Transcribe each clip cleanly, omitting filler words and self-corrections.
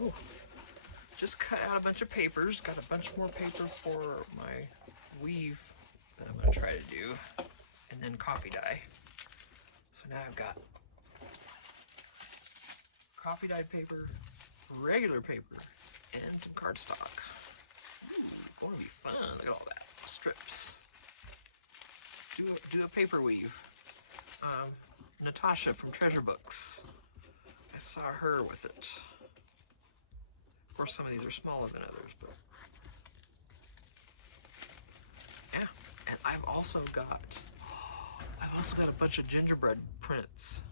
Oh, just cut out a bunch of papers. Got a bunch more paper for my weave that I'm going to try to do. And then coffee dye. So now I've got coffee dyed paper, regular paper, and some cardstock. Ooh, going to be fun. Look at all that. Strips. Do a paper weave. Natasha from Treasure Books. I saw her with it. Of course, some of these are smaller than others, but yeah. And I've also got a bunch of gingerbread prints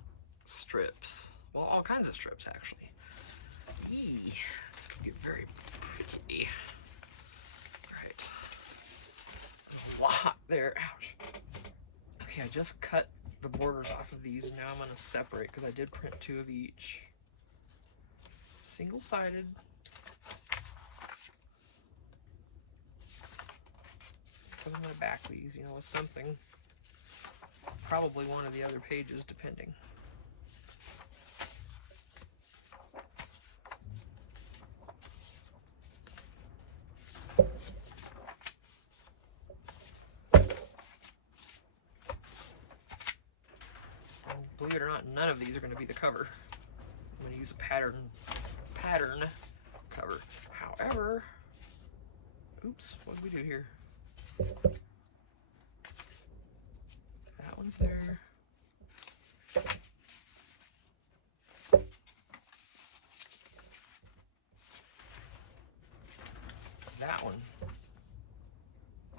strips. Well, all kinds of strips actually. Eee, it's gonna get very pretty. Right. There's a lot there. Ouch. Okay, I just cut the borders off of these, and now I'm gonna separate because I did print 2 of each. Single-sided. Put on my back these, you know, with something. Probably one of the other pages, depending. And believe it or not, none of these are going to be the cover. I'm going to use a pattern cover. However, oops, what did we do here? That one's there. That one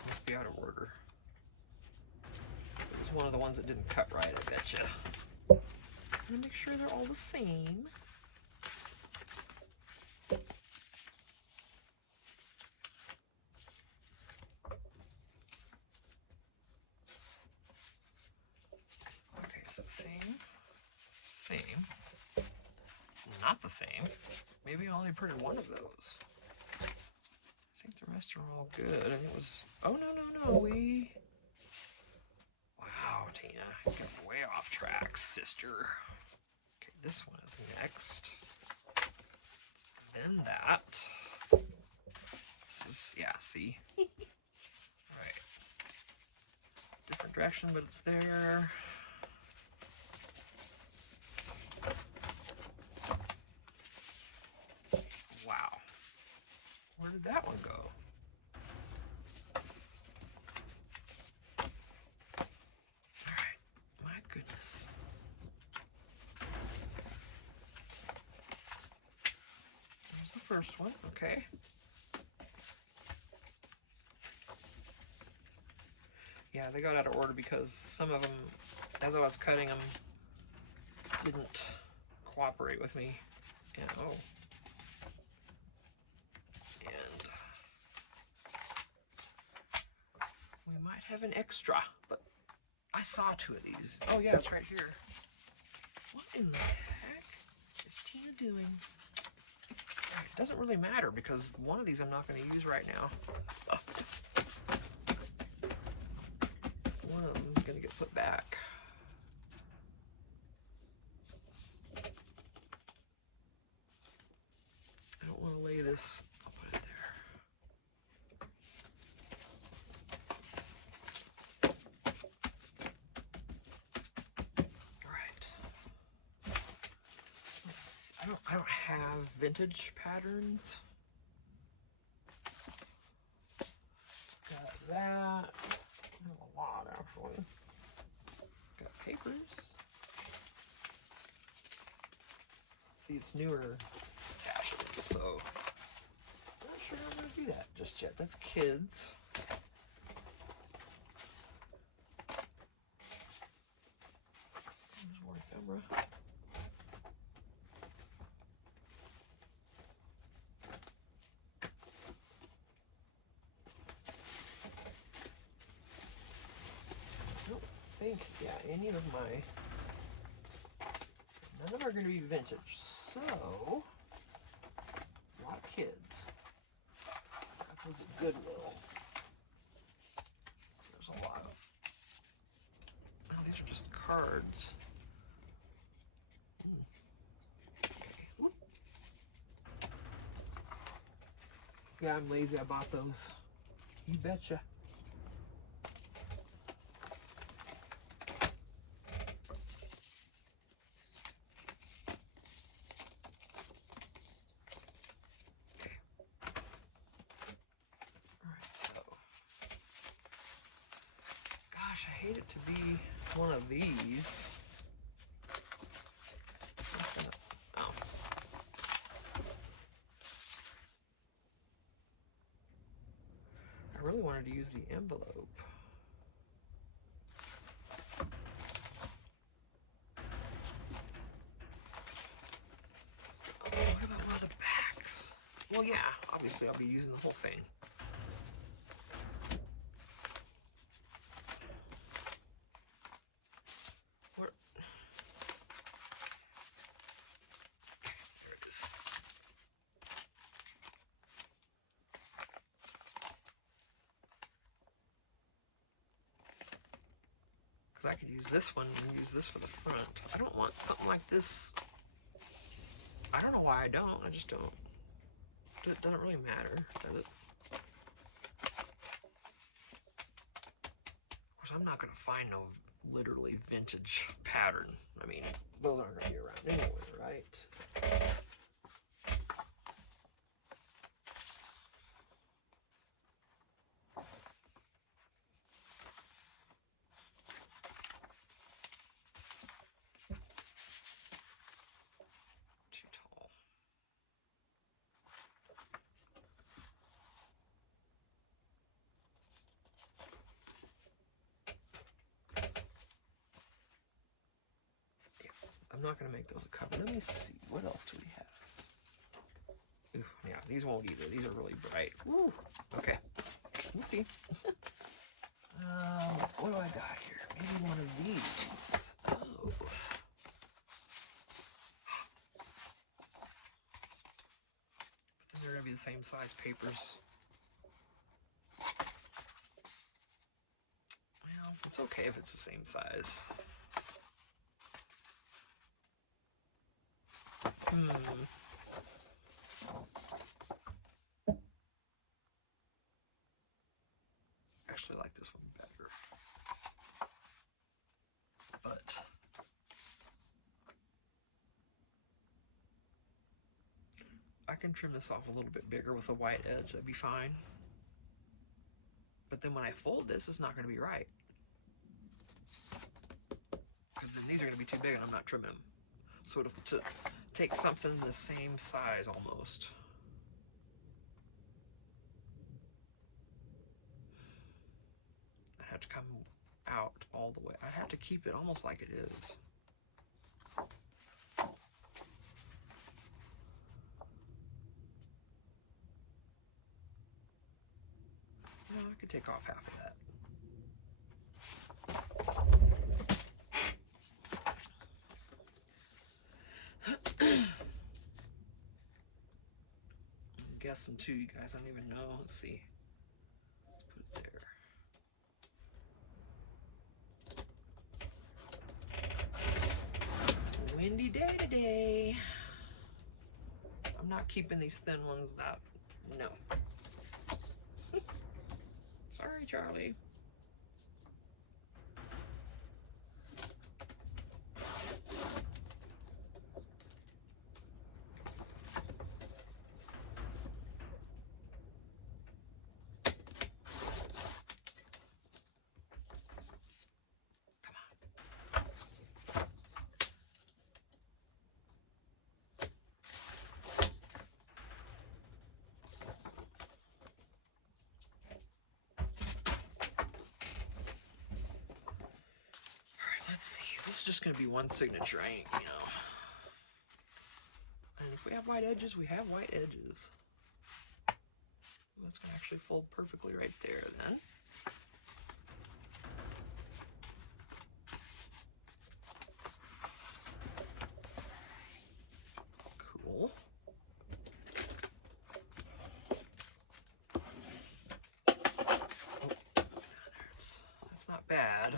must be out of order. It was one of the ones that didn't cut right, I betcha. I'm gonna make sure they're all the same. Okay, so same. Not the same. Maybe I only printed one of those. I think the rest are all good. I think it was, oh no, wow, Tina, you're way off track, sister. Okay, this one is next. Then that. This is, yeah, see? Right. Different direction, but it's there. Wow. Where did that one go? Alright, my goodness. There's the first one, okay. Yeah, they got out of order because some of them, as I was cutting them, didn't cooperate with me. And oh. And we might have an extra, but I saw 2 of these. Oh yeah, it's right here. What in the heck is Tina doing? It doesn't really matter because one of these I'm not going to use right now. One of them is going to get put back. I don't want to lay this. I'll put it there. All right. I don't have vintage patterns. Got that. I have a lot actually. Got papers. See, it's newer dashes, so I'm not sure I'm gonna do that just yet. That's kids. There's more ephemera. Think, yeah, any of my, none of them are going to be vintage, so, a lot of kids. That was at Goodwill. There's a lot of, oh, these are just cards. Okay. okay, I'm lazy. I bought those. You betcha. Gosh, I hate it to be one of these. Oh. I really wanted to use the envelope. Oh, what about one of the backs? Well, yeah, obviously I'll be using the whole thing. Where? Okay, there it is. Because I could use this one and use this for the front. I don't want something like this. I don't know why I don't. I just don't. It doesn't really matter, does it? Of course, I'm not going to find no literally vintage pattern. I mean, those aren't going to be around anyway, right? Too tall. I'm not going to make those a cover. Let me see. What else do we have? Ooh, yeah, these won't either. These are really bright. Woo. Okay. Let's see. What do I got here? Maybe one of these. Oh. But then they're going to be the same size papers. Well, it's okay if it's the same size. Actually, I like this one better. But I can trim this off a little bit bigger with a white edge. That'd be fine. But then when I fold this, it's not going to be right. Because then these are going to be too big and I'm not trimming them. So to take something the same size almost. I have to come out all the way. I have to keep it almost like it is. No, I could take off half of that. I'm guessing too, you guys. I don't even know. Let's see. Let's put it there. It's a windy day today. I'm not keeping these thin ones out. No. Sorry, Charlie. Let's see, is this just going to be one signature? I ain't, you know. And if we have white edges, we have white edges. That's going to actually fold perfectly right there then. Cool. Oh, that's not bad.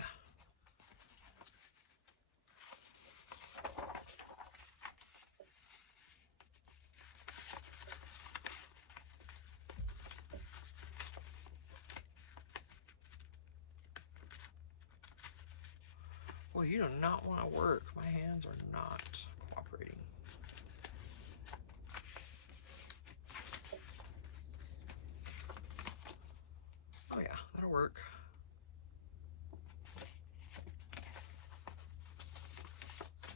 Boy, you do not want to work. My hands are not cooperating. Oh yeah, that'll work.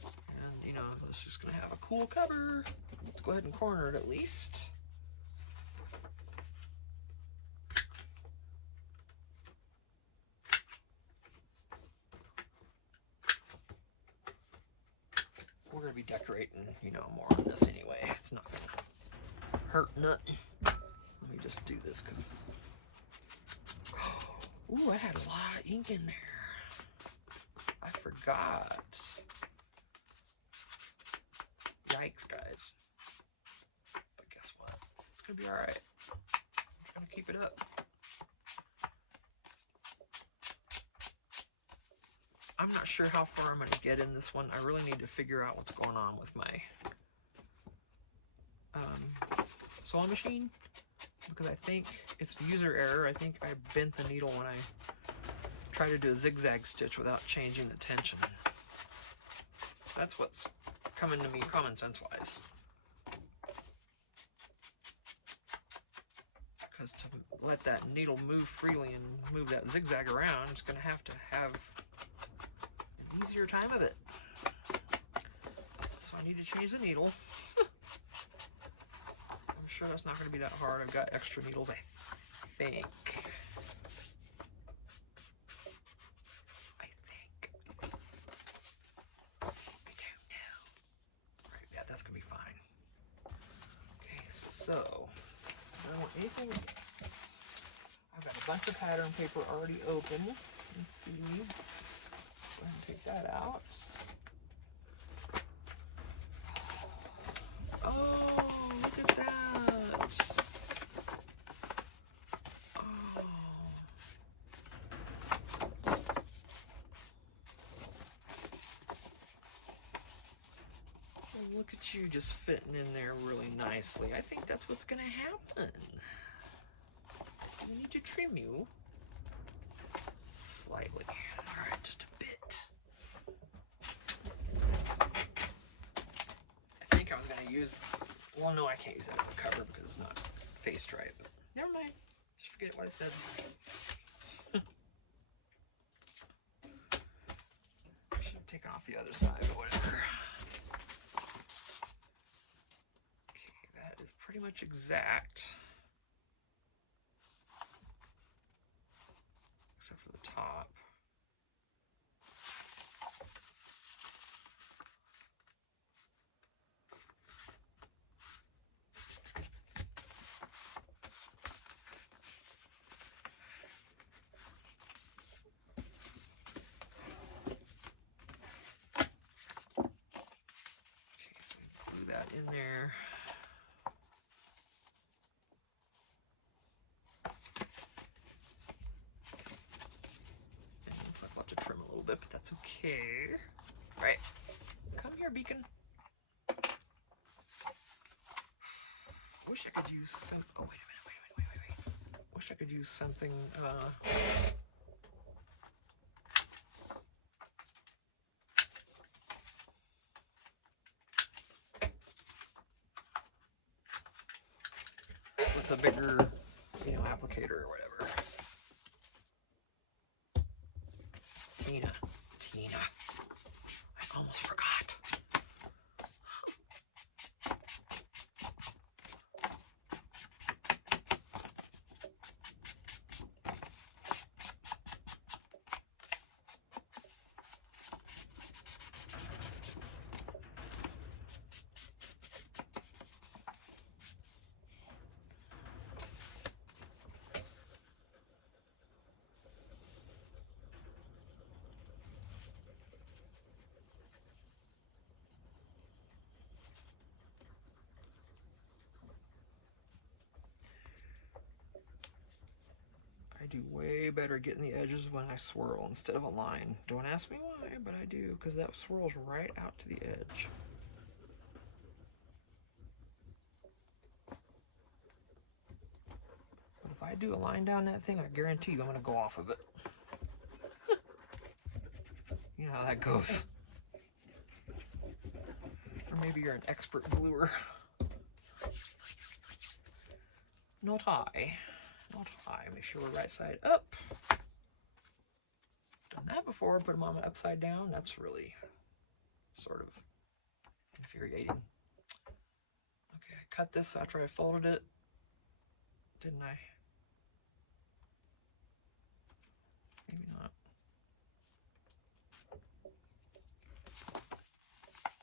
And you know, it's just gonna have a cool cover. Let's go ahead and corner it at least. We're gonna be decorating, you know, more on this anyway. It's not gonna hurt nothing. Let me just do this because, ooh, I had a lot of ink in there. I forgot. Yikes, guys. But guess what? It's gonna be all right. I'm gonna keep it up. I'm not sure how far I'm going to get in this one. I really need to figure out what's going on with my sewing machine, because I think it's user error. I think I bent the needle when I tried to do a zigzag stitch without changing the tension. That's what's coming to me common sense wise. Because to let that needle move freely and move that zigzag around, it's going to have an easier time of it. So I need to change the needle. I'm sure that's not going to be that hard. I've got extra needles, I think. I don't know. Right, yeah, that's going to be fine. Okay, so I don't want anything else. I've got a bunch of pattern paper already open. Let's see. Go ahead and take that out. Oh, look at that. Oh. Well, look at you just fitting in there really nicely. I think that's what's going to happen. We need to trim you slightly. All right, just a bit. I think I was going to use, well, no, I can't use that as a cover because it's not faced right, but never mind. Just forget what I said. I should have taken off the other side, but whatever. Okay, that is pretty much exact. Except for the top. Okay, so glue that in there. And looks like I'll have to trim a little bit, but that's okay. All right, come here, Beacon. Wish I could use some. Oh, wait a minute. Wait. Wish I could use something. With a bigger, you know, applicator or whatever. Tina. I almost forgot. I do way better getting the edges when I swirl instead of a line. Don't ask me why, but I do, because that swirls right out to the edge. But if I do a line down that thing, I guarantee you I'm going to go off of it. You know, how that goes. Or maybe you're an expert gluer. Not I. Not I. Make sure we're right side up. Done that before. Put them on upside down. That's really sort of infuriating. Okay, I cut this after I folded it. Didn't I? Maybe not.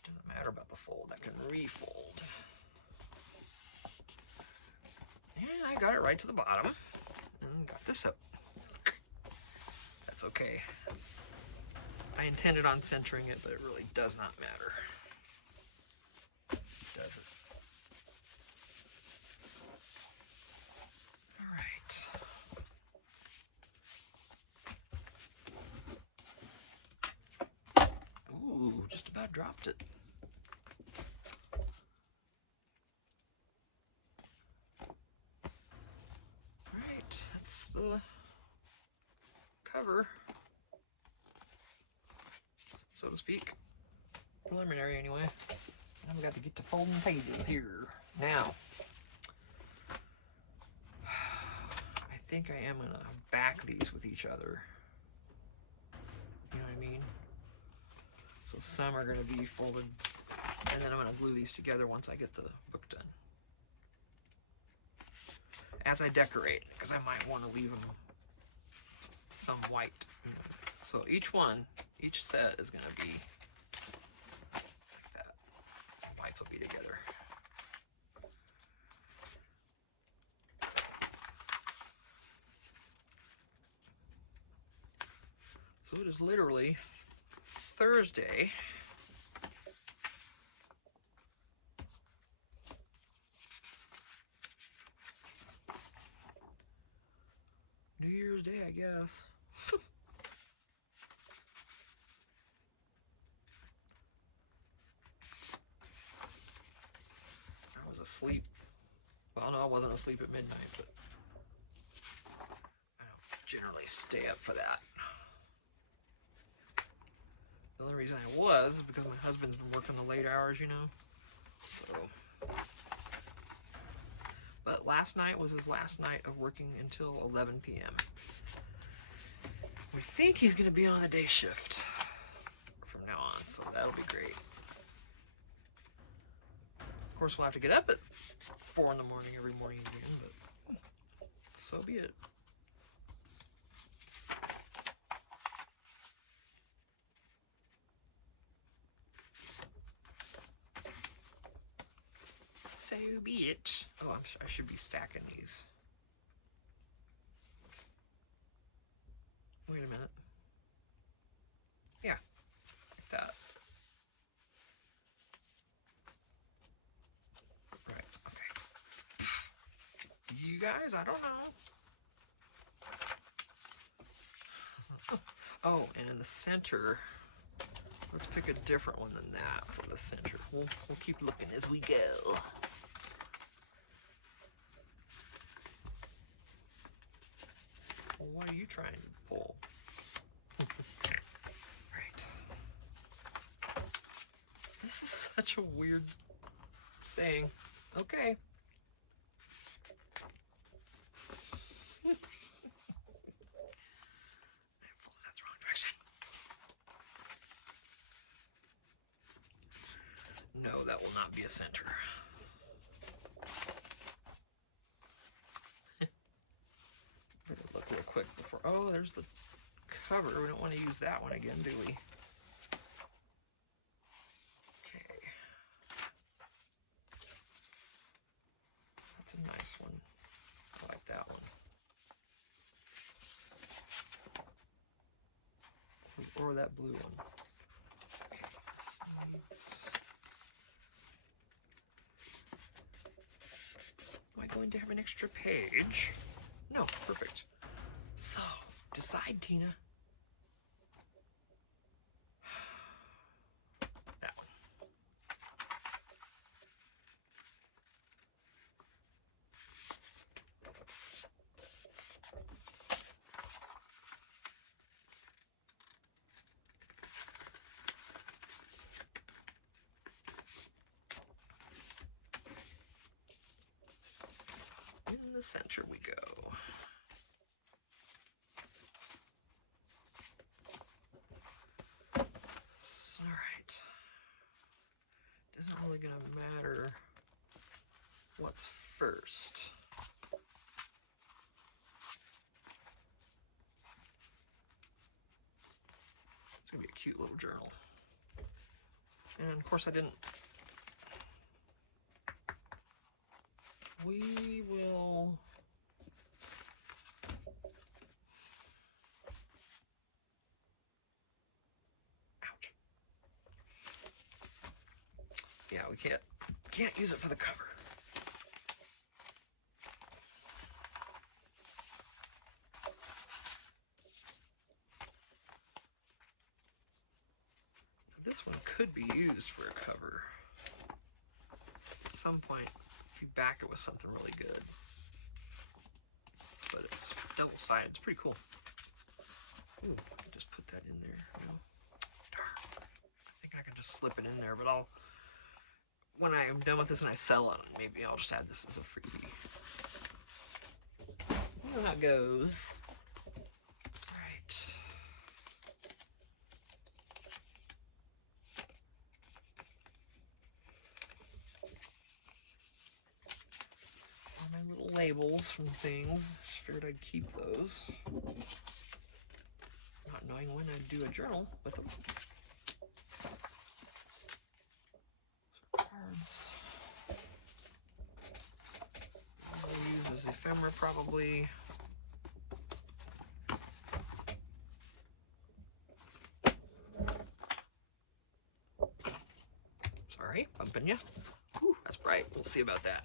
Doesn't matter about the fold. I can refold. And I got it right to the bottom. And got this up. That's okay. I intended on centering it, but it really does not matter. Does it? All right. Ooh, just about dropped it. All right, that's the cover, so to speak. Preliminary anyway. Now we got to get to folding pages here. Now, I think I am gonna back these with each other. You know what I mean? So some are gonna be folded, and then I'm gonna glue these together once I get the book done. As I decorate, because I might want to leave them some white. So each set is gonna be like that. Whites will be together. So it is literally Thursday. New Year's Day, I guess. I was asleep. Well, no, I wasn't asleep at midnight, but I don't generally stay up for that. The only reason I was is because my husband's been working the late hours, you know. So, but last night was his last night of working until 11 p.m. We think he's going to be on the day shift from now on, so that'll be great. Of course, we'll have to get up at 4 in the morning every morning again, but so be it. So be it. Oh, I should be stacking these. Wait a minute. Yeah, like that. Right, okay. You guys, I don't know. Oh, and in the center, let's pick a different one than that for the center. We'll keep looking as we go. What are you trying to pull? Right. This is such a weird saying. Okay. I folded that the wrong direction. No, that will not be a center. Look real quick before. Oh, there's the cover. We don't want to use that one again, do we? Okay. That's a nice one. I like that one. Or that blue one. Okay, this needs... Am I going to have an extra page? No, perfect. So, decide, Tina. That one. the center we go. Alright. Isn't really going to matter what's first. It's going to be a cute little journal. And of course I didn't. We will. Ouch. Yeah, we can't use it for the cover. This one could be used for a cover at some point if you back it with something really good. But it's double-sided. It's pretty cool. Ooh, just put that in there. Oh, darn. I think I can just slip it in there, but when I'm done with this and I sell it, maybe I'll just add this as a freebie. You know how it goes. Labels from things. Just figured I'd keep those. Not knowing when I'd do a journal with them. Cards. I'll use as ephemera probably. Sorry, bumping you. Whew, that's bright. We'll see about that.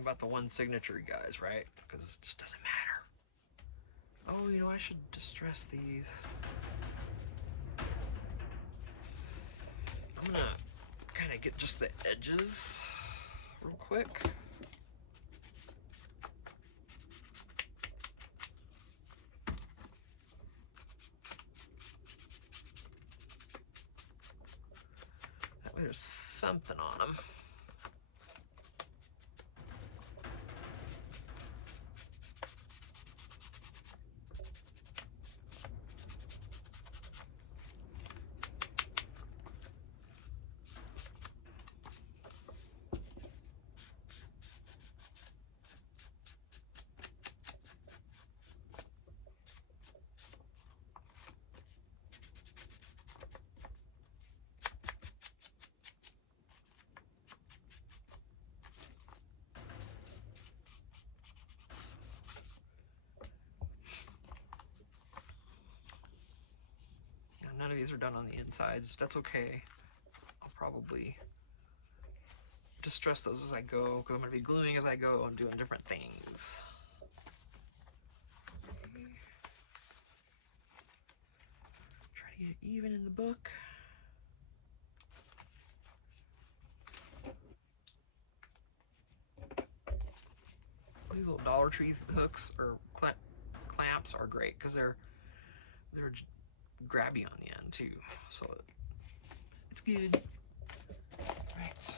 About the one signature guys, right? Because it just doesn't matter. Oh, you know, I should distress these. I'm gonna kind of get just the edges real quick. That way there's something on them. None of these are done on the insides. That's okay. I'll probably distress those as I go, because I'm going to be gluing as I go. I'm doing different things. Okay. Try to get it even in the book. These little Dollar Tree hooks or clamps are great because they're grabby on the end too, so it's good. Right.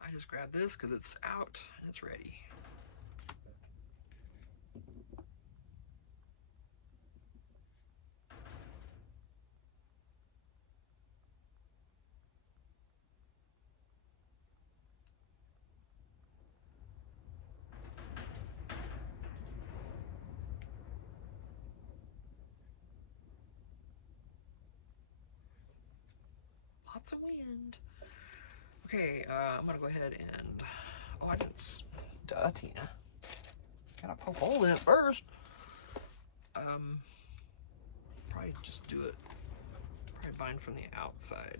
I just grabbed this because it's out and it's ready. Lots of wind. Okay, I'm gonna go ahead and, oh, I didn't, duh, Tina. Gotta poke a hole in it first. Probably just do it, probably bind from the outside.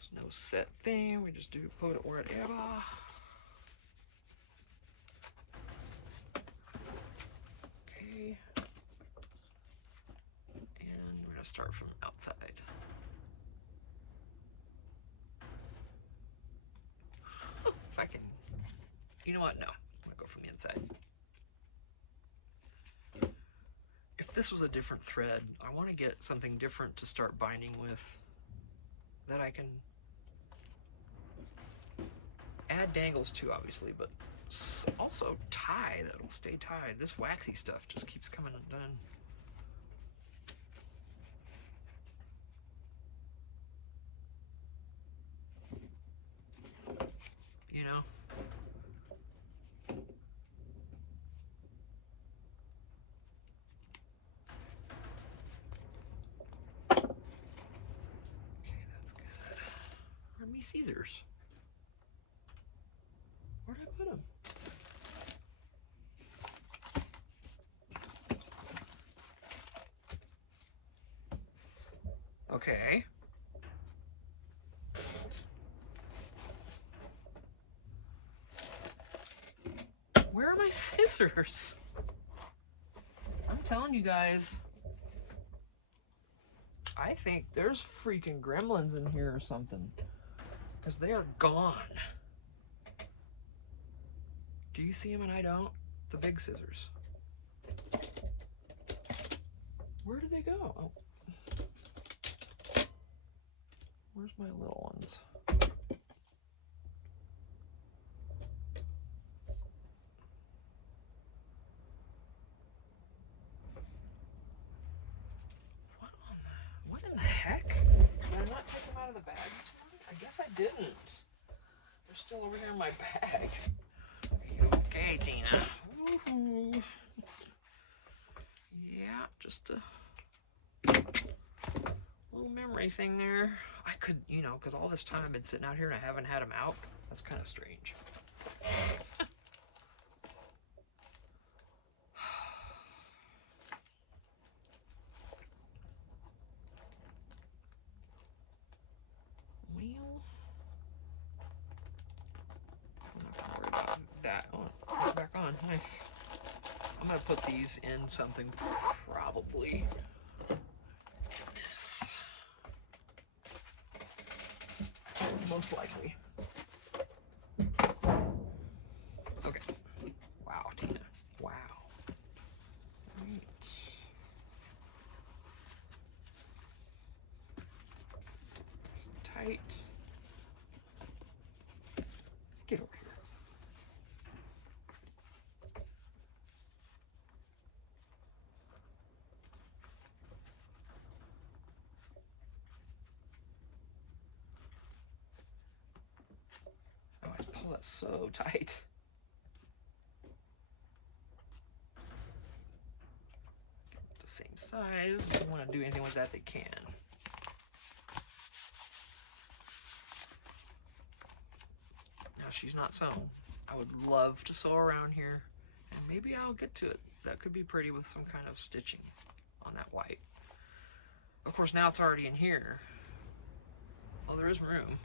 There's no set thing, we just do put it wherever. Okay. start from outside. If I can, you know what? No, I'm gonna go from the inside. If this was a different thread, I want to get something different to start binding with that I can add dangles to, obviously, but also tie that'll stay tied. This waxy stuff just keeps coming undone. You know? Okay, that's good. Where are me Caesars? Where'd I put them? Okay. Where are my scissors? I'm telling you guys, I think there's freaking gremlins in here or something, because they are gone. Do you see them and I don't? The big scissors. Where did they go? Oh. Where's my little ones? What in the heck? Did I not take them out of the bag this morning? I guess I didn't. They're still over here in my bag. Are you okay, Tina? Woohoo. Yeah, just a little memory thing there. I could, you know, because all this time I've been sitting out here and I haven't had them out. That's kind of strange. Well, I'm not gonna worry about that. Oh, it's back on. Nice. I'm gonna put these in something probably this. Most likely. Okay. Wow, Tina. Wow. Right. Nice and tight. Get over here. Oh, I pull that so tight. The same size. If you want to do anything with that, they can. Now she's not sewn. I would love to sew around here, and maybe I'll get to it. That could be pretty with some kind of stitching on that white. Of course, now it's already in here. Oh, there is room.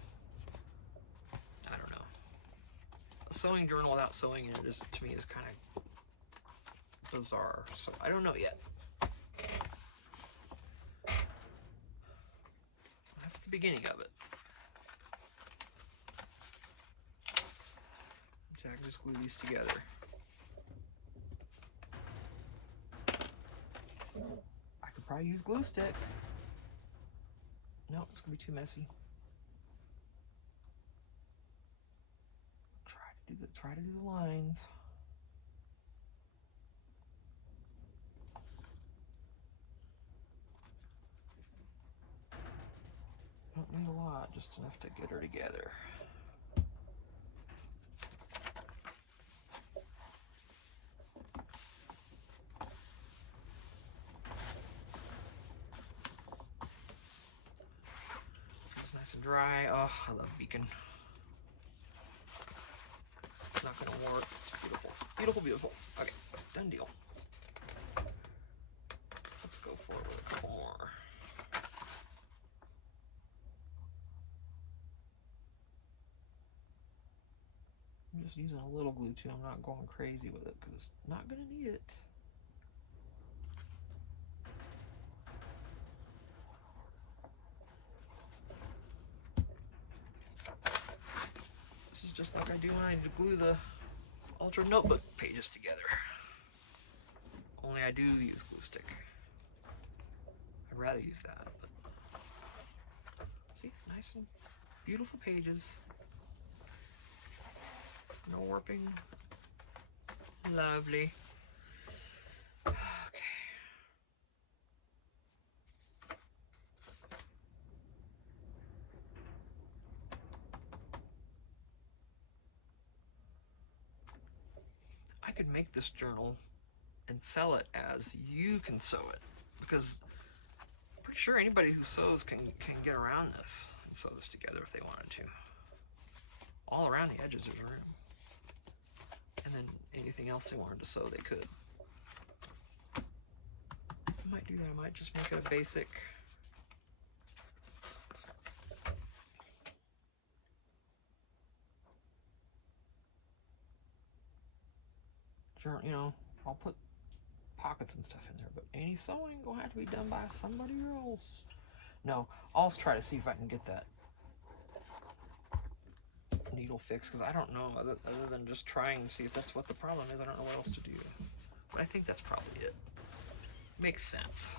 I don't know. A sewing journal without sewing in it is, to me, is kind of bizarre. So I don't know yet. That's the beginning of it. So I can just glue these together. I could probably use glue stick. No, it's gonna be too messy. Try to do the lines. Don't need a lot, just enough to get her together. Feels nice and dry. Oh, I love Beacon. It's not gonna work. It's beautiful. Beautiful, beautiful. Okay, done deal. Let's go forward with a couple more. I'm just using a little glue too. I'm not going crazy with it because it's not gonna need it. glue the Ultra notebook pages together. Only I do use glue stick. I'd rather use that. But see, nice and beautiful pages. No warping. Lovely. Okay. I could make this journal and sell it as you can sew it, because I'm pretty sure anybody who sews can get around this and sew this together if they wanted to. All around the edges there's room. And then anything else they wanted to sew, they could. I might do that. I might just make it a basic journal. You know, I'll put pockets and stuff in there, but any sewing gonna have to be done by somebody else. No, I'll try to see if I can get that needle fixed, because I don't know, other than just trying to see if that's what the problem is. I don't know what else to do. But I think that's probably it. Makes sense,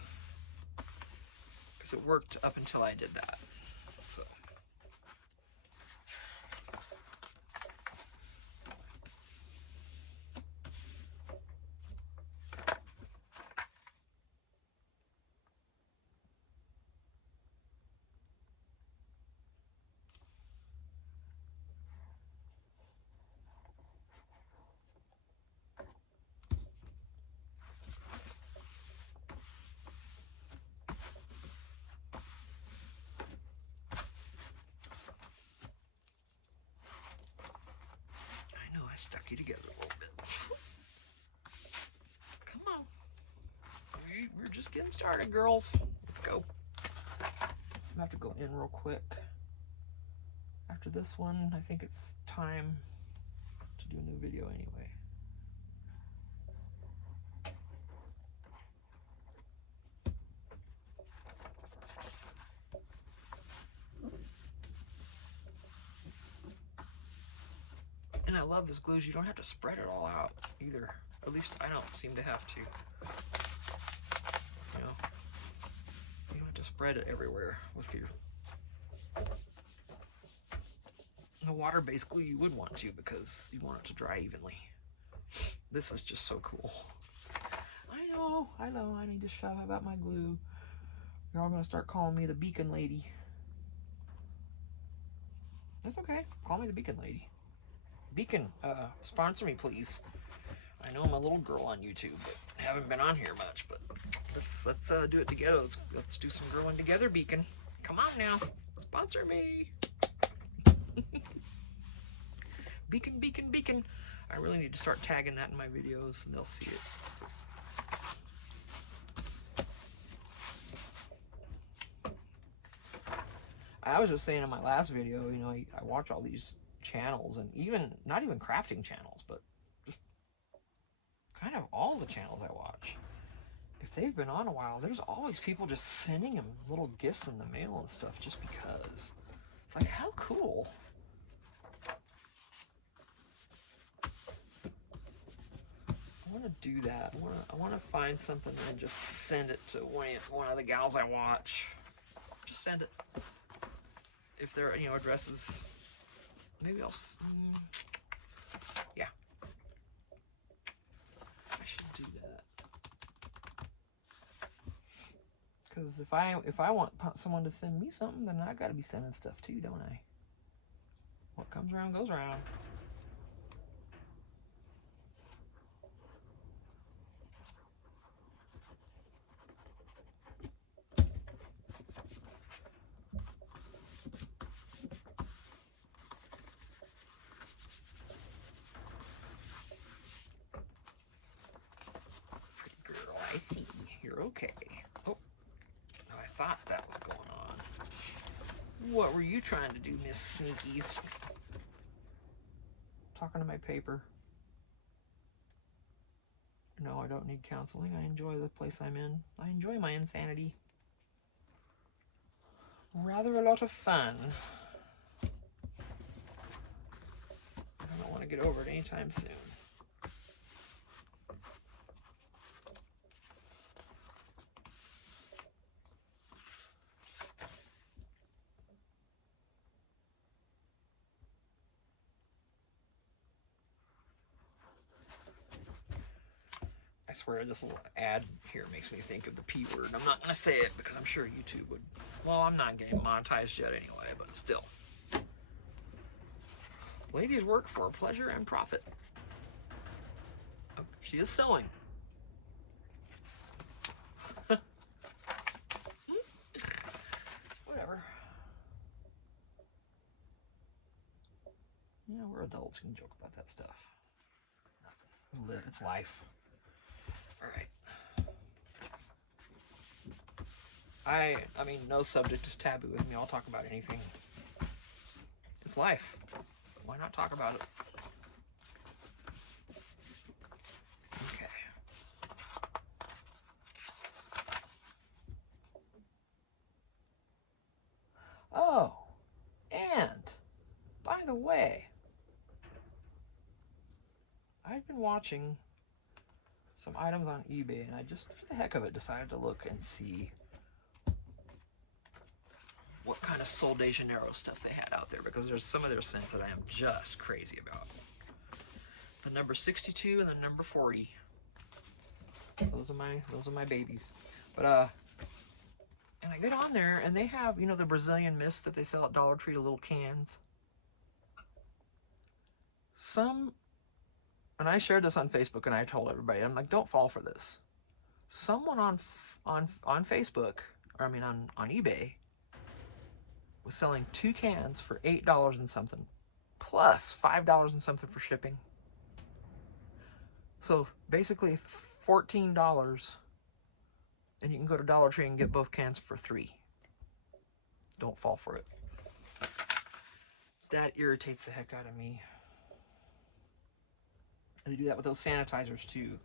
because it worked up until I did that. So I stuck you together a little bit. Come on. We're just getting started, girls. Let's go. I'm gonna have to go in real quick. After this one, I think it's time to do a new video anyway. And I love this glue. You don't have to spread it all out either. At least I don't seem to have to. You know, you don't have to spread it everywhere with your. The water-based glue you would want to, because you want it to dry evenly. This is just so cool. I know, I need to shut up about my glue. You're all gonna start calling me the Beacon Lady. That's okay, call me the Beacon Lady. Beacon, sponsor me please. I know I'm a little girl on YouTube, but haven't been on here much, but let's do it together. Let's do some growing together, Beacon. Come on now, sponsor me. Beacon, Beacon, Beacon. I really need to start tagging that in my videos and they'll see it. I was just saying in my last video, you know, I watch all these channels, and even, not even crafting channels, but just kind of all the channels I watch. If they've been on a while, there's always people just sending them little gifts in the mail and stuff just because. It's like, how cool. I want to do that. I want to find something and just send it to one of the gals I watch. Just send it. If there are, you know, addresses, maybe I'll. Yeah, I should do that. Because if I want someone to send me something, then I got to be sending stuff too, don't I? What comes around goes around. I see. You're okay. Oh, I thought that was going on. What were you trying to do, Miss Sneakies? Talking to my paper. No, I don't need counseling. I enjoy the place I'm in. I enjoy my insanity. Rather a lot of fun. I don't want to get over it anytime soon. I swear this little ad here makes me think of the P word. I'm not going to say it because I'm sure YouTube would... Well, I'm not getting monetized yet anyway, but still. Ladies work for pleasure and profit. Oh, she is sewing. Whatever. Yeah, we're adults. We can joke about that stuff. Nothing. We live. It's life. All right. I mean, no subject is taboo with me. I'll talk about anything. It's life. Why not talk about it? Okay. Oh, and by the way, I've been watching some items on eBay, and I just, for the heck of it, decided to look and see what kind of Sol de Janeiro stuff they had out there, because there's some of their scents that I am just crazy about. The number 62 and the number 40. Those are my babies. But and I get on there and they have, you know, the Brazilian mist that they sell at Dollar Tree, the little cans. And I shared this on Facebook and I told everybody, I'm like, don't fall for this. Someone on Facebook, or I mean on eBay, was selling 2 cans for $8 and something, plus $5 and something for shipping. So basically $14, and you can go to Dollar Tree and get both cans for $3. Don't fall for it. That irritates the heck out of me. They do that with those sanitizers too,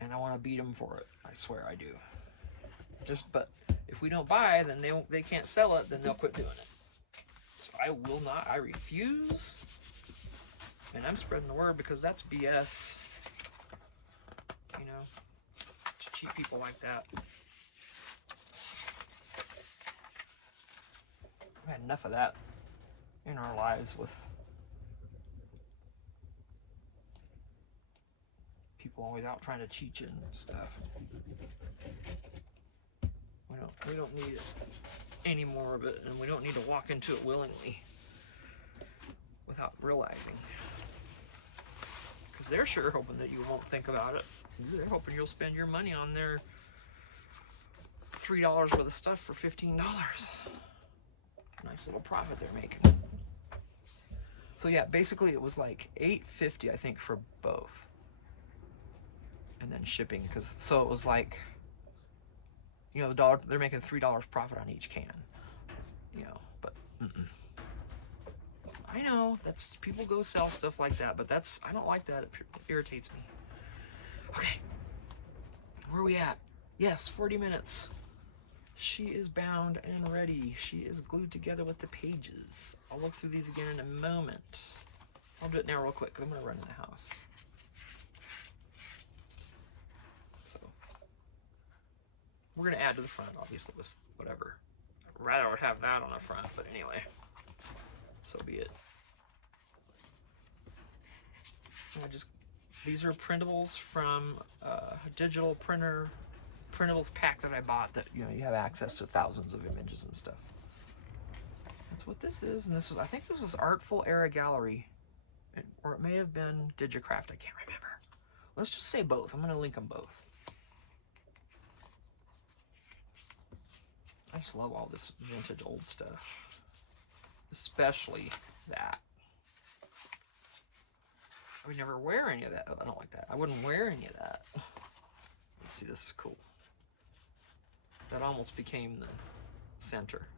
and I want to beat them for it. I swear I do. But if we don't buy, then they can't sell it, then they'll quit doing it. So I will not, I refuse. And I'm spreading the word because that's BS. You know, to cheat people like that. We've had enough of that in our lives with people always out trying to cheat you and stuff. We don't need it, any more of it, and we don't need to walk into it willingly without realizing. Because they're sure hoping that you won't think about it. They're hoping you'll spend your money on their $3 worth of stuff for $15. Nice little profit they're making. So yeah, basically it was like $8.50 I think for both, and then shipping. So it was like, you know, they're making $3 profit on each can. You know, but I know that's, people go sell stuff like that, but I don't like that. It irritates me. Okay, where are we at? Yes, 40 minutes. She is bound and ready. She is glued together with the pages. I'll look through these again in a moment. I'll do it now real quick because I'm going to run in the house. So, we're going to add to the front, obviously, with whatever. I'd rather I would have that on the front, but anyway, so be it. These are printables from a digital printables pack that I bought that, you know, you have access to thousands of images and stuff. That's what this is, and I think this was Artful Era Gallery, or it may have been Digicraft, I can't remember. Let's just say both. I'm going to link them both. I just love all this vintage old stuff, especially that. I would never wear any of that. I don't like that. I wouldn't wear any of that. Let's see, this is cool. That almost became the center,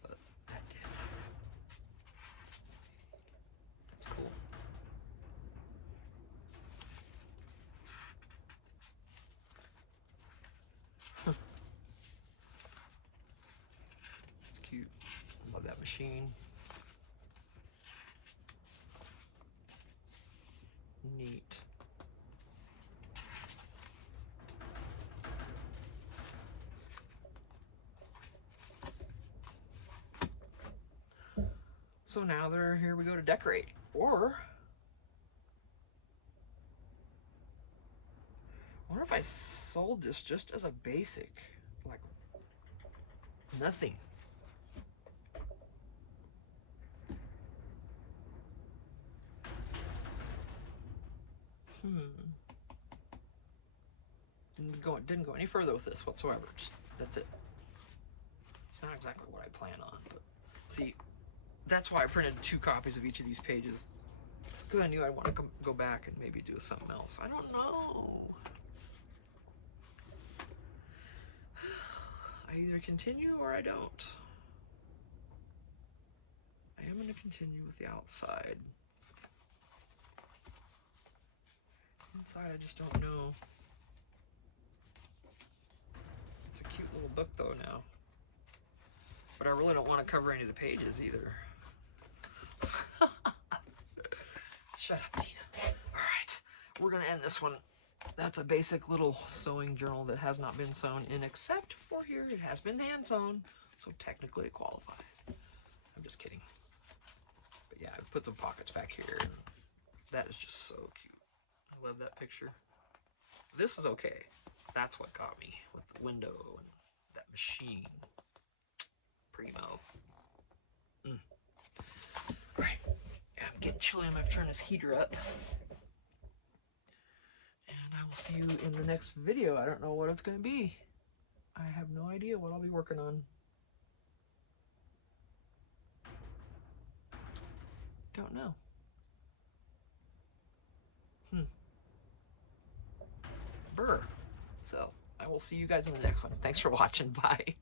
but that did. That's cool. It's cute. Love that machine. neat. So now here we go to decorate. Or I wonder if I sold this just as a basic, like nothing. Didn't go any further with this whatsoever. Just that's it. It's not exactly what I plan on, but see, that's why I printed 2 copies of each of these pages, because I knew I'd want to go back and maybe do something else. I don't know. I either continue or I don't. I am going to continue with the outside. Inside, I just don't know. It's a cute little book though now. But I really don't want to cover any of the pages either. Shut up, Tina. Alright, we're going to end this one. That's a basic little sewing journal that has not been sewn in, except for here. It has been hand sewn, so technically it qualifies. I'm just kidding. But yeah, I put some pockets back here. And that is just so cute. I love that picture. This is okay. That's what got me with the window and that machine. Primo. Right. I'm getting chilly. I'm going to have to turn this heater up. And I will see you in the next video. I don't know what it's going to be. I have no idea what I'll be working on. Don't know. Brr. So, I will see you guys in the next one. Thanks for watching. Bye.